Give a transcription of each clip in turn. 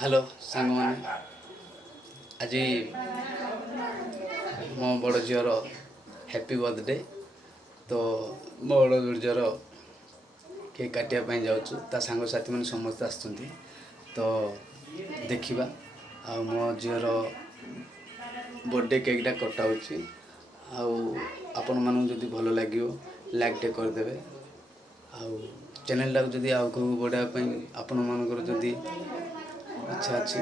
Hello सांग मैंने आज मो बड़ झीर हैप्पी बर्थडे तो मो बड़ झीर केक काटापी जाऊँ सांग साथी मैंने समस्त आस तो देखा आ मो झीर बर्थडे केकटा कटाऊँ आपण मानक जदि भल लगे लाइक टे करदे आउ चैनल टाक जदि आगे बढ़ापी आपण मानकर जदि इच्छा अच्छी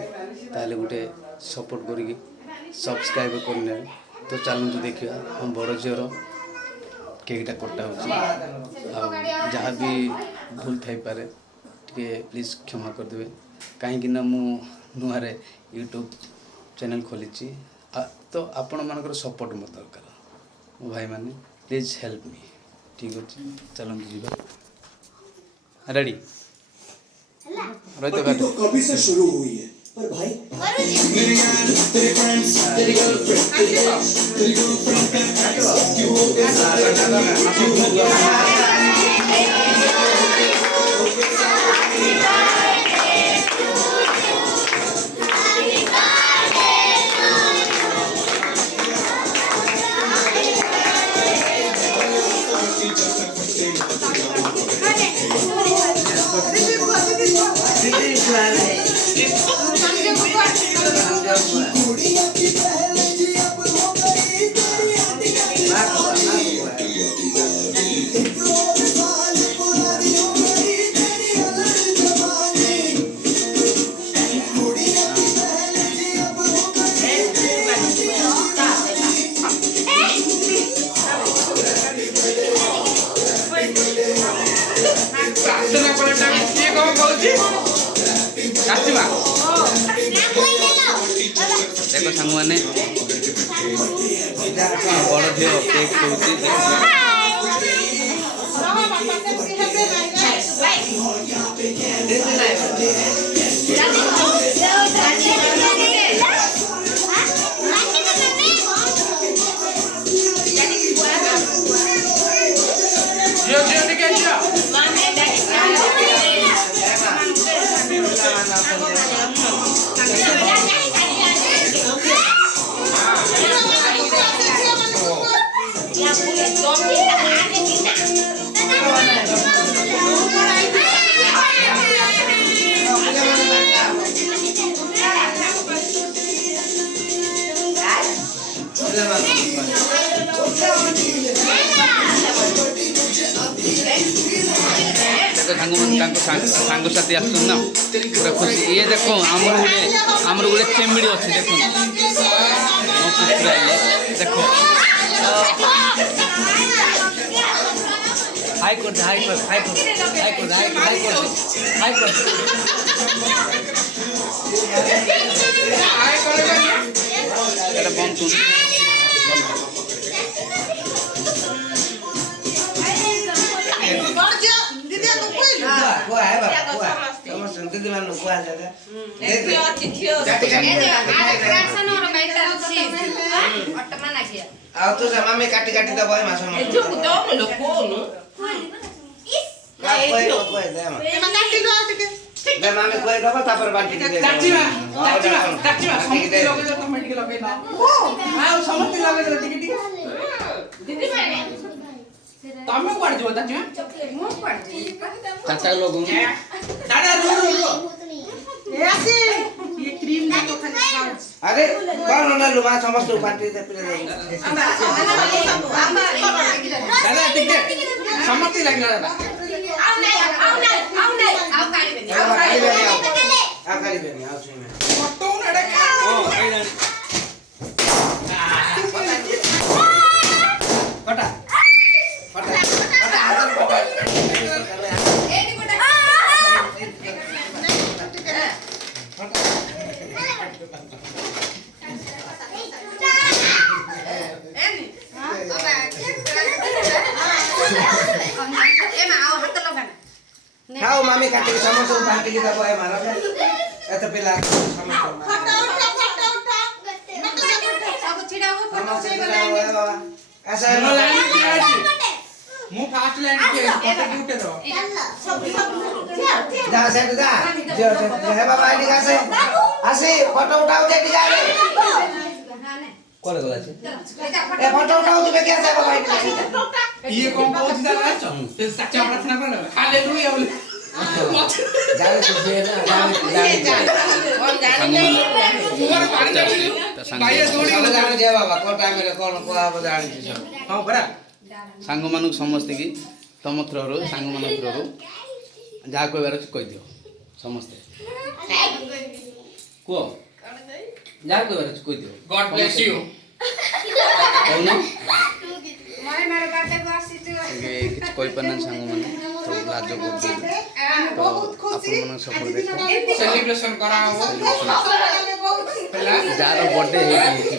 ताले गोटे सपोर्ट करी सब्सक्राइब करने तो चलतु देखा हम बड़ झीर केकटा कटा जहाँ भी भूल थी पारे टे प्लीज क्षमा करदे कहीं नुआरे यूट्यूब चैनल खोली तो आपण मानकर सपोर्ट मत दरकार मो भाई माने प्लीज हेल्प मी ठीक अच्छे चलते जीवा रेडी तो कभी से शुरू हुई है पर भाई मेरे यार तेरे फ्रेंड्स तेरी गर्लफ्रेंड तेरी गर्लफ्रेंड क्यों हो गए सारे क्यों हो गए देखो सांग मैंने बड़ झील केक सांग साथी आसना खुशी ये देखो आमर गोटे चेमिड़ी अच्छी देखो मो पुत्र देखो हाई कर हाई कर हाई कर हाई कर हाई कर हाई कर हाई कर এটা বন্ধ काटी काटी दबो माछ मामे कोई दबो तापर बाल्टी दे चाचीमा समस्ते लगे तो कमेंट के लगे ना हां समस्ते लगे तो टिके टिके दीदी माने तमे कोड जो चाचीमा मो कोड चाचा लोगों दादा रो ए आसी ये क्रीम ना तो खाली खाओ अरे कौन ना लुमा समस्त बाल्टी दे पिले दादा टिके समस्ते लगला दादा आकारी बेनी आओ छी में फोटो नडे ओ कई जानी फटा फटा फटा हाथ फटा एडी कोटा एनी बाबा ए मा आओ हाथ लगाना खाओ मामी काटी के समोसा बाल्टी के दबो है मारा ए तो पिला समोसा फटा उठा सब छिड़ा हो फोटो से बनाएंगे ऐसा है ମୁଁ ଫାଷ୍ଟ ଲାଇନ୍ ଟିକେ ଫଟୋ ଉଠେ ଦବ जा सेठ जा जो है बाबा आईडी का से आसे फोटो उठाओ दे जा रे कोले गला छे ए फोटो उठाओ तू क्या से बाबा आईडी ଇଏ କଣ କହୁଛି ଜାଣିଛ ସେ ଚାଚା ପ୍ରାର୍ଥନା କର ହାଲେଲୁୟା ବୋଲି जाने तू से ना जाने ମୋର ପାଣି ଯାଉଛି ଭାଇ ଦୌଡ଼ି जाने ଗଲା जाने जे बाबा को टाइम रे कोन को आब जानि छी सब ହଁ ପରା ସାଙ୍ଗମାନଙ୍କୁ ସମସ୍ତେ କି ତମ ଥ୍ରୋରୁ ସାଙ୍ଗମାନଙ୍କ ଥ୍ରୋରୁ ଯାହା କହିବାର ଅଛି କହିଦିଅ ସମସ୍ତେ କୁହ ଯାହା କହିବାର ଅଛି କହିଦିଅ ଗଡ୍ ବ୍ଲେସ ୟୁ କହୁନ মই মার বাতে বসিছো ଏବେ କିଛି କହିପାରୁନାହାନ୍ତି ସାଙ୍ଗମାନେ ତ ଲାଜ କରୁଛନ୍ତି ତ ଆପଣମାନଙ୍କ ସପୋର୍ଟ ଦେଖ ସେଲିବ୍ରେସନ କରା ହବ ହେଲା ଯାହାର ବର୍ଥଡେ ହେଇଛି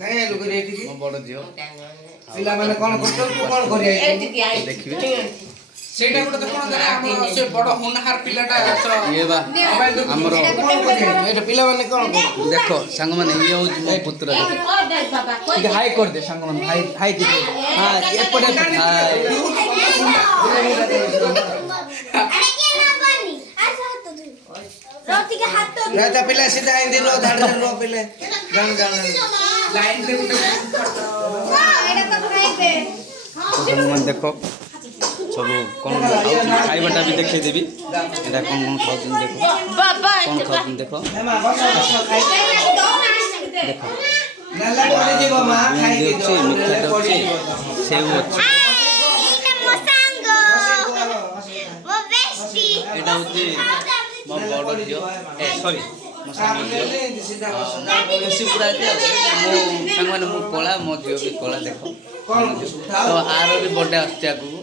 नहीं लोग रेडी की ମୋ ବଡ଼ ଝିଅ पिला माने कोन करतो तू कोन करिया ଦେଖିବେ ସେଇଟା ଗୋଟେ ଦେଖୁନ ତାହେଲେ ଆମର ସେ ବଡ ହୋନହାର ପିଲାଟା ଇଏ ବା ଆମର कोन करिया एटा पिला माने कोन ଦେଖ ସାଙ୍ଗମାନେ ଇଏ ହେଉଛି ମୋ ପୁତ୍ର ଦେଖ ଟିକେ ହାଇ କରିଦେ ସାଙ୍ଗମାନେ ହାଇ ହାଇ ଟିକେ ହଁ ଏପଟେ ହାଇ रहता पिला सीधा हिंदी रो धाड़ रो पिले जान जान ଲାଇନ୍ ରେ ଗୋଟେ এটা তো খাইবে ସାଙ୍ଗମାନେ ଦେଖ ସବୁ କ'ଣ ଖାଉଛନ୍ତି ଖାଇବାଟା ବି ଦେଖେଇଦେବି ଏଇଟା କ'ଣ କ'ଣ ଖାଉଛନ୍ତି ଦେଖ বাবা କ'ଣ ଖାଉଛନ୍ତି ଦେଖ हेमा बस खाई ଦେଖ नल्ला कोनी जीवो मा खाई ବୁନ୍ଦି दो ଅଛି ମିଠାଟା ଅଛି ସେଉ ଅଛି ଏଇଟା ହେଉଛି ମୋ ବଡ଼ ଝିଅ ଏ ସରି ମୋ ସାନ ଝିଅ ବେଶୀ ପୁରା ଅଛି ଆଉ ମୋ ସାଙ୍ଗମାନେ ମୁଁ କଳା ମୋ ଝିଅ ବି କଳା ଦେଖ ତ ଆର ବି ବର୍ଥଡେ ଆସୁଛି ଆଗକୁ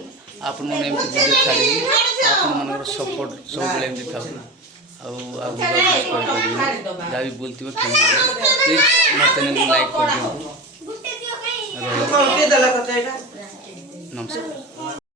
ଆପଣମାନେ ଏମିତି ଭିଡ଼ିଓ ଛାଡ଼ିବି ଆପଣମାନଙ୍କର ସପୋର୍ଟ ସବୁବେଳେ ଏମିତି ଥାଉ ଆଉ ଆଗକୁ କରିପାରିବି ଯାହା ବି ବୁଲଥିବ ପ୍ଲିଜ୍ ମୋ ଚ୍ୟାନେଲକୁ ଲାଇକ୍ କରିଦିଅନ୍ତୁ कोन के दला कत एटा ନମସ୍କାର।